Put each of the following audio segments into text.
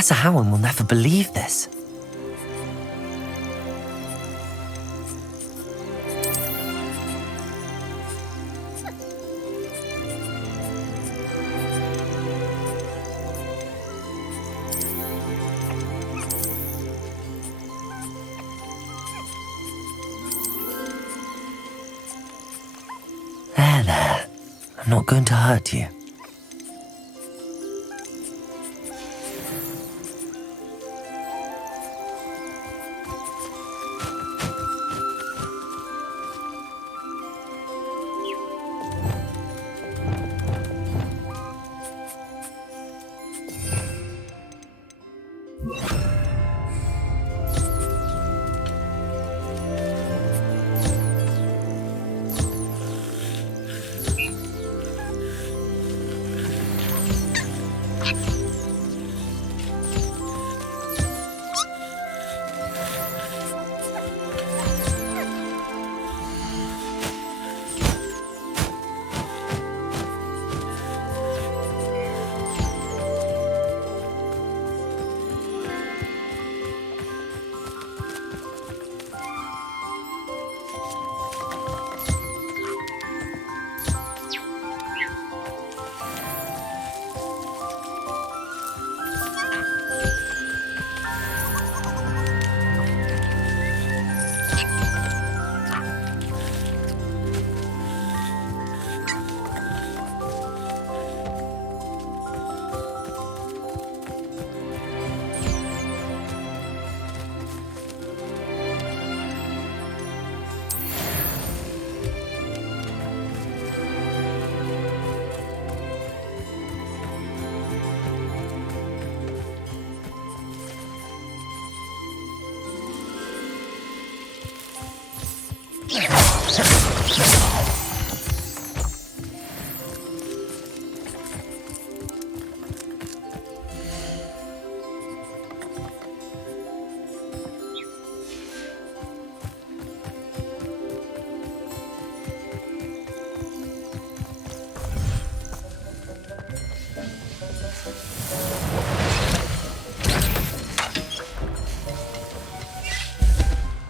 Professor Howard will never believe this. There. I'm not going to hurt you.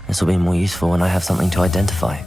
This will be more useful when I have something to identify.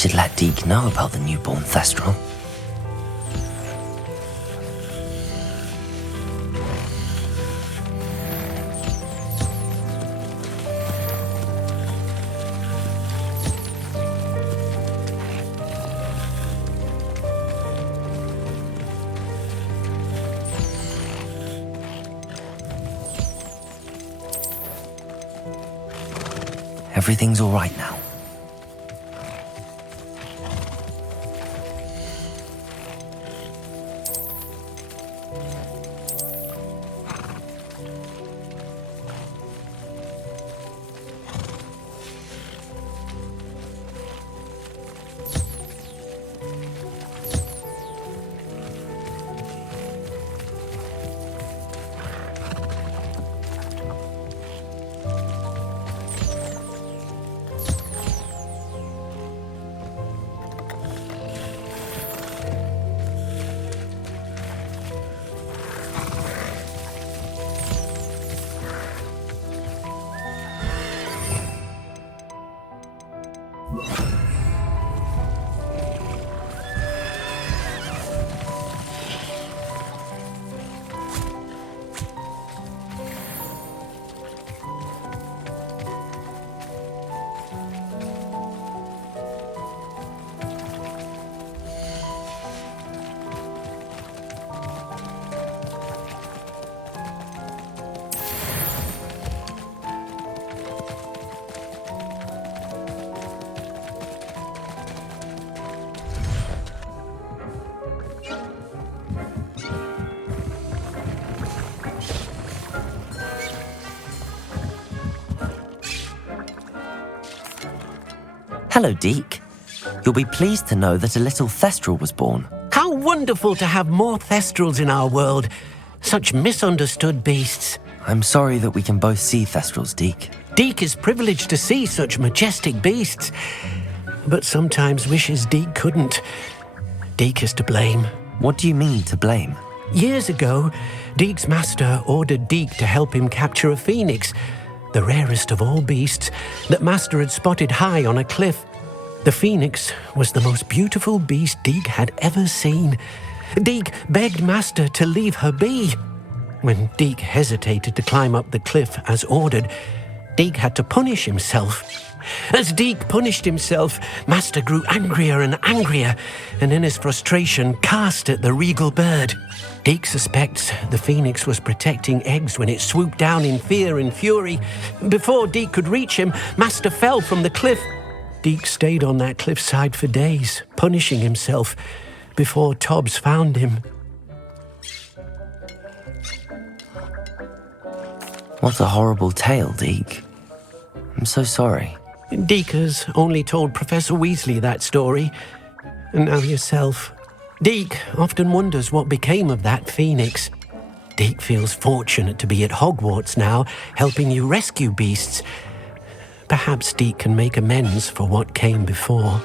should let Deke know about the newborn Thestral. Everything's all right now. Hello, Deke. You'll be pleased to know that a little Thestral was born. How wonderful to have more Thestrals in our world. Such misunderstood beasts. I'm sorry that we can both see Thestrals, Deke. Deke is privileged to see such majestic beasts, but sometimes wishes Deke couldn't. Deke is to blame. What do you mean, to blame? Years ago, Deke's master ordered Deke to help him capture a phoenix, the rarest of all beasts, that master had spotted high on a cliff. The phoenix was the most beautiful beast Deke had ever seen. Deke begged master to leave her be. When Deke hesitated to climb up the cliff as ordered, Deke had to punish himself. As Deke punished himself, master grew angrier and angrier, and in his frustration cast at the regal bird. Deke suspects the phoenix was protecting eggs when it swooped down in fear and fury. Before Deke could reach him, master fell from the cliff. Deke stayed on that cliffside for days, punishing himself, before Tobbs found him. What a horrible tale, Deke. I'm so sorry. Deke has only told Professor Weasley that story, and now yourself. Deke often wonders what became of that phoenix. Deke feels fortunate to be at Hogwarts now, helping you rescue beasts. Perhaps Deke can make amends for what came before.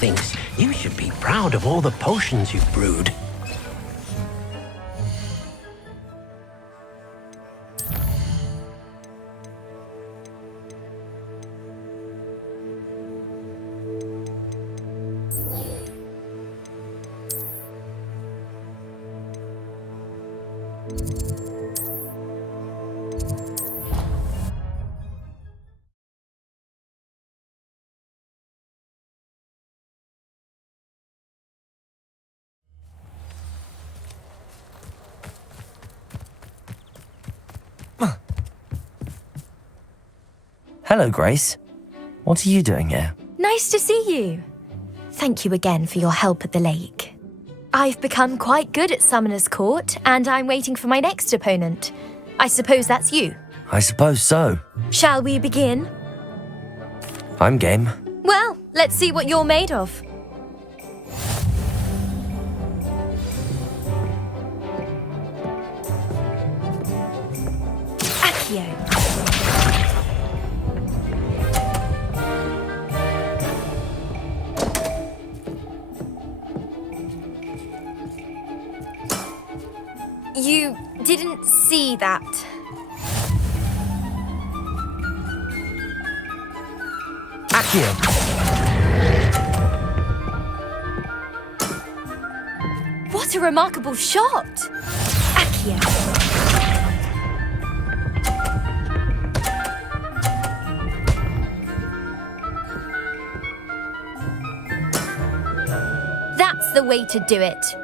Thinks you should be proud of all the potions you've brewed. Hello, Grace. What are you doing here? Nice to see you. Thank you again for your help at the lake. I've become quite good at Summoner's Court, and I'm waiting for my next opponent. I suppose that's you. I suppose so. Shall we begin? I'm game. Well, let's see what you're made of. Accio. You didn't see that. Accio. What a remarkable shot! Accio. That's the way to do it.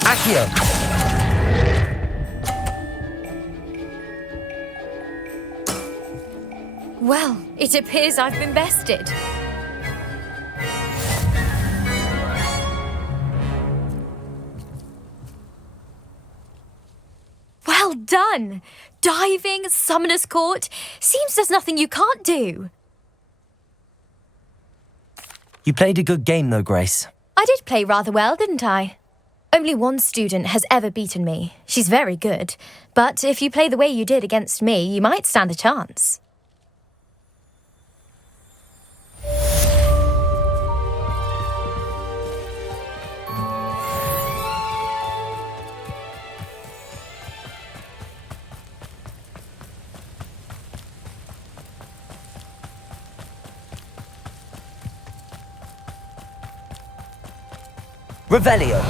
Accio. Well, it appears I've been bested. Well done! Diving, Summoner's Court. Seems there's nothing you can't do. You played a good game, though, Grace. I did play rather well, didn't I? Only one student has ever beaten me. She's very good. But if you play the way you did against me, you might stand a chance. Revelio.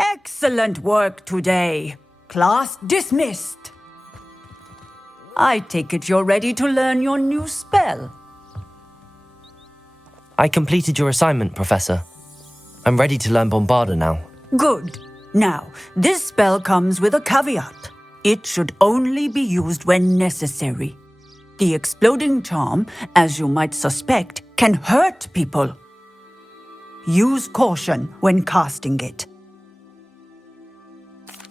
Excellent work today. Class dismissed. I take it you're ready to learn your new spell. I completed your assignment, Professor. I'm ready to learn Bombarda now. Good. Now, this spell comes with a caveat. It should only be used when necessary. The exploding charm, as you might suspect, can hurt people. Use caution when casting it.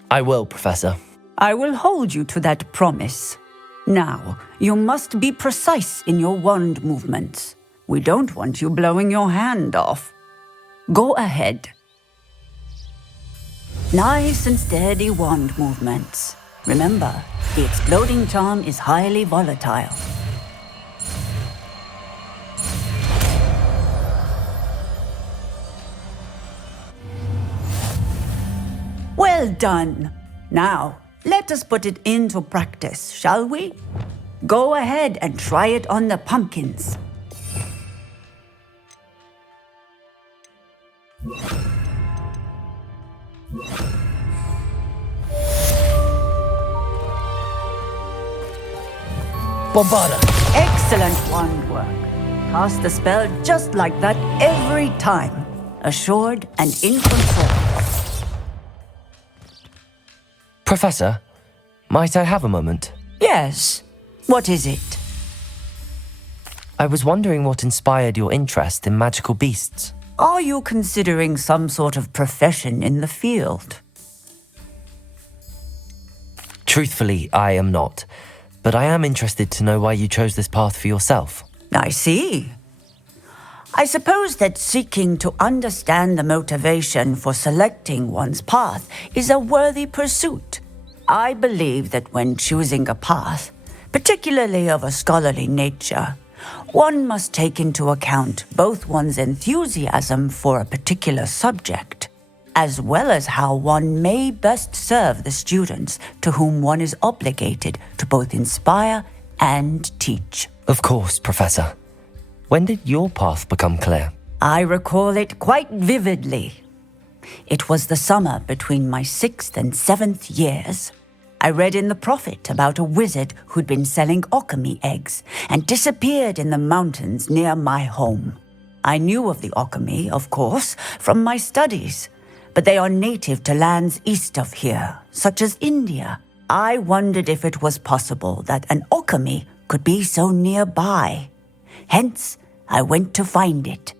I will, Professor. I will hold you to that promise. Now, you must be precise in your wand movements. We don't want you blowing your hand off. Go ahead. Nice and steady wand movements. Remember, the exploding charm is highly volatile. Well done. Now, let us put it into practice, shall we? Go ahead and try it on the pumpkins. Bombarda. Excellent wand work. Cast the spell just like that every time. Assured and in control. Professor, might I have a moment? Yes. What is it? I was wondering what inspired your interest in magical beasts. Are you considering some sort of profession in the field? Truthfully, I am not. But I am interested to know why you chose this path for yourself. I see. I suppose that seeking to understand the motivation for selecting one's path is a worthy pursuit. I believe that when choosing a path, particularly of a scholarly nature, one must take into account both one's enthusiasm for a particular subject, as well as how one may best serve the students to whom one is obligated to both inspire and teach. Of course, Professor. When did your path become clear? I recall it quite vividly. It was the summer between my 6th and 7th years. I read in the Prophet about a wizard who'd been selling okami eggs and disappeared in the mountains near my home. I knew of the okami, of course, from my studies, but they are native to lands east of here, such as India. I wondered if it was possible that an okami could be so nearby. Hence, I went to find it.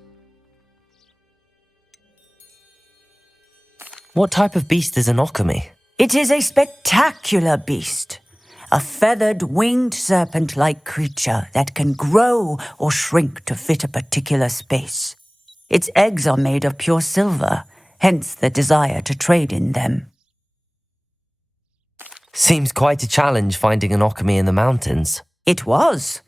What type of beast is an okami? It is a spectacular beast, a feathered, winged serpent-like creature that can grow or shrink to fit a particular space. Its eggs are made of pure silver, hence the desire to trade in them. Seems quite a challenge finding an okami in the mountains. It was.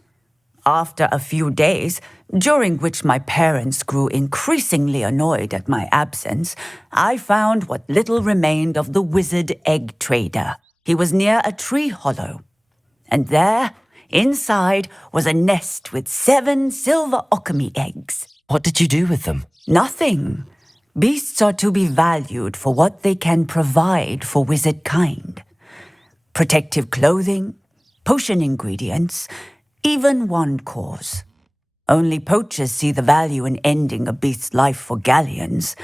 After a few days, during which my parents grew increasingly annoyed at my absence, I found what little remained of the wizard egg trader. He was near a tree hollow, and there, inside, was a nest with 7 silver okami eggs. What did you do with them? Nothing. Beasts are to be valued for what they can provide for wizard kind. Protective clothing, potion ingredients, even wand cores. Only poachers see the value in ending a beast's life for galleons.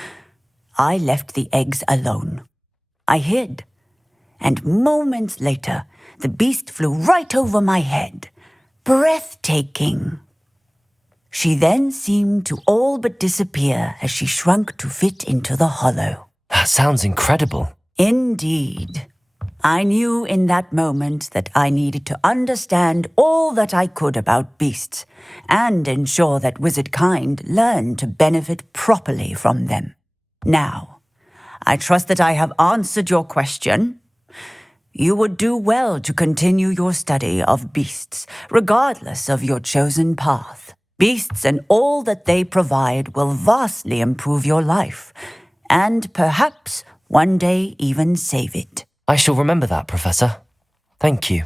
I left the eggs alone. I hid, and moments later, the beast flew right over my head. Breathtaking. She then seemed to all but disappear as she shrunk to fit into the hollow. That sounds incredible. Indeed. I knew in that moment that I needed to understand all that I could about beasts and ensure that wizard kind learned to benefit properly from them. Now, I trust that I have answered your question. You would do well to continue your study of beasts, regardless of your chosen path. Beasts and all that they provide will vastly improve your life, and perhaps one day even save it. I shall remember that, Professor. Thank you.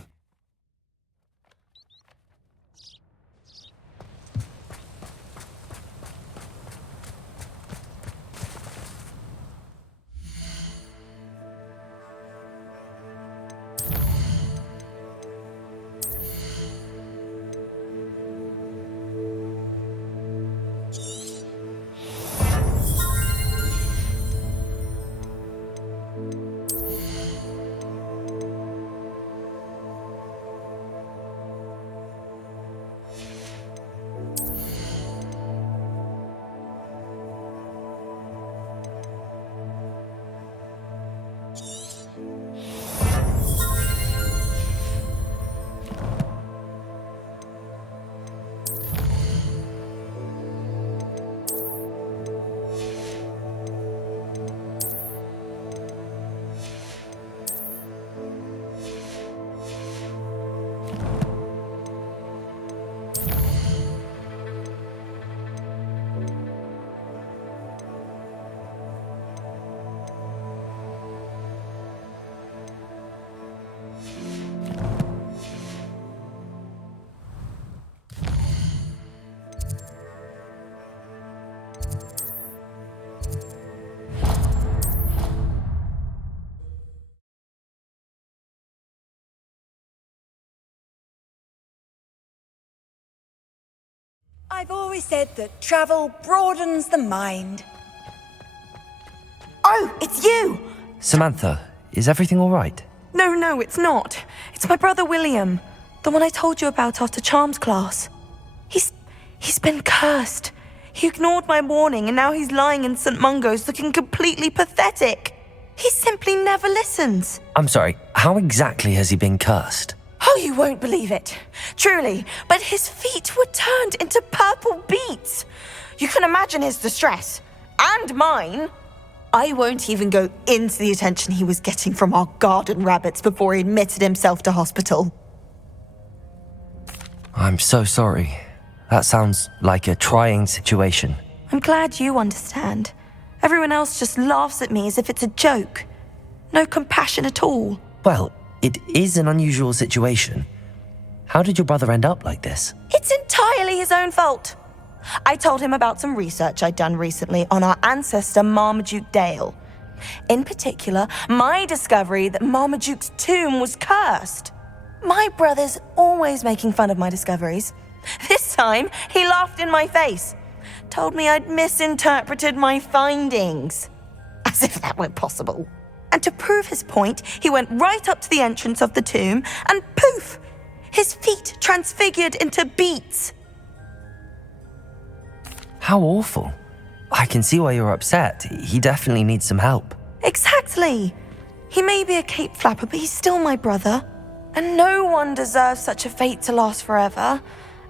I've always said that travel broadens the mind. Oh, it's you! Samantha, is everything all right? No, it's not. It's my brother William. The one I told you about after Charms class. He's been cursed. He ignored my warning and now he's lying in St. Mungo's looking completely pathetic. He simply never listens. I'm sorry, how exactly has he been cursed? Oh, you won't believe it. Truly, but his feet were turned into purple beets. You can imagine his distress. And mine. I won't even go into the attention he was getting from our garden rabbits before he admitted himself to hospital. I'm so sorry. That sounds like a trying situation. I'm glad you understand. Everyone else just laughs at me as if it's a joke. No compassion at all. Well, it is an unusual situation. How did your brother end up like this? It's entirely his own fault. I told him about some research I'd done recently on our ancestor Marmaduke Dale. In particular, my discovery that Marmaduke's tomb was cursed. My brother's always making fun of my discoveries. This time, he laughed in my face. Told me I'd misinterpreted my findings. As if that were possible. And to prove his point, he went right up to the entrance of the tomb and poof! His feet transfigured into beets. How awful. I can see why you're upset. He definitely needs some help. Exactly. He may be a cape flapper, but he's still my brother. And no one deserves such a fate to last forever,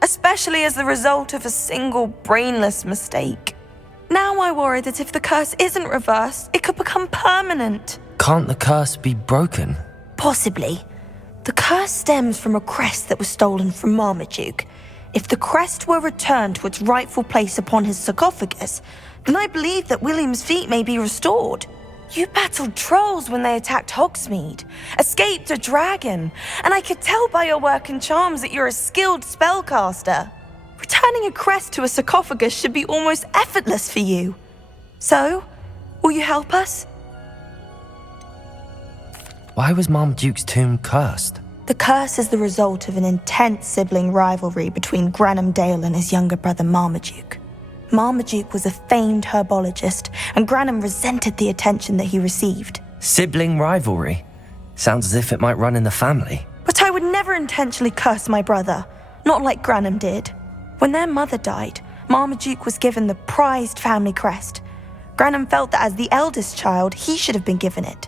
especially as the result of a single brainless mistake. Now I worry that if the curse isn't reversed, it could become permanent. Can't the curse be broken? Possibly. The curse stems from a crest that was stolen from Marmaduke. If the crest were returned to its rightful place upon his sarcophagus, then I believe that William's feet may be restored. You battled trolls when they attacked Hogsmeade, escaped a dragon, and I could tell by your work and charms that you're a skilled spellcaster. Returning a crest to a sarcophagus should be almost effortless for you. So, will you help us? Why was Marmaduke's tomb cursed? The curse is the result of an intense sibling rivalry between Granham Dale and his younger brother Marmaduke. Marmaduke was a famed herbologist, and Granham resented the attention that he received. Sibling rivalry? Sounds as if it might run in the family. But I would never intentionally curse my brother, not like Granham did. When their mother died, Marmaduke was given the prized family crest. Granham felt that as the eldest child, he should have been given it.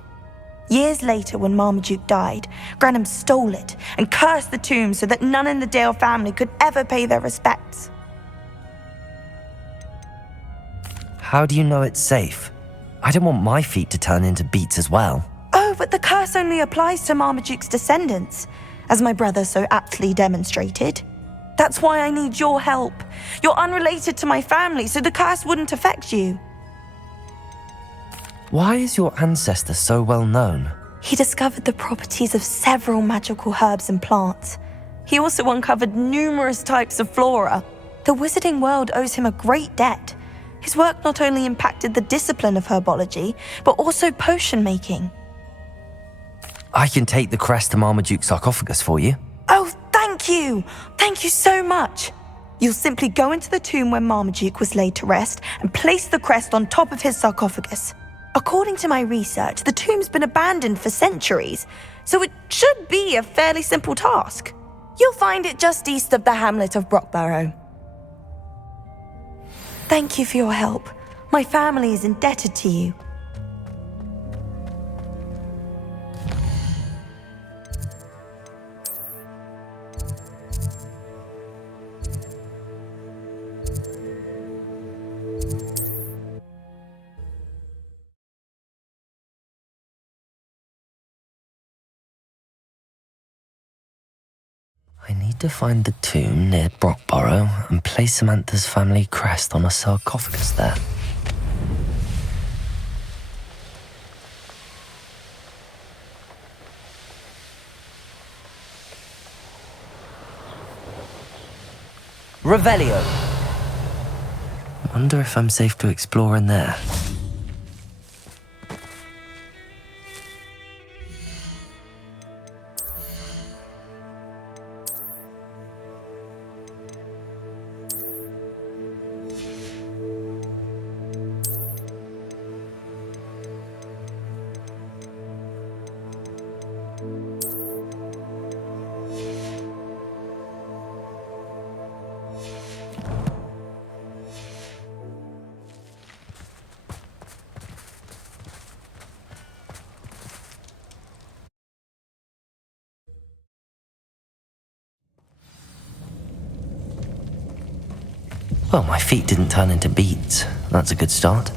Years later, when Marmaduke died, Granham stole it and cursed the tomb so that none in the Dale family could ever pay their respects. How do you know it's safe? I don't want my feet to turn into beets as well. Oh, but the curse only applies to Marmaduke's descendants, as my brother so aptly demonstrated. That's why I need your help. You're unrelated to my family, so the curse wouldn't affect you. Why is your ancestor so well known? He discovered the properties of several magical herbs and plants. He also uncovered numerous types of flora. The wizarding world owes him a great debt. His work not only impacted the discipline of herbology, but also potion making. I can take the crest to Marmaduke's sarcophagus for you. Oh, thank you! Thank you so much! You'll simply go into the tomb where Marmaduke was laid to rest and place the crest on top of his sarcophagus. According to my research, the tomb's been abandoned for centuries, so it should be a fairly simple task. You'll find it just east of the hamlet of Brockborough. Thank you for your help. My family is indebted to you. I need to find the tomb near Brockborough and place Samantha's family crest on a sarcophagus there. Revelio! Wonder if I'm safe to explore in there. Well, my feet didn't turn into beets. That's a good start.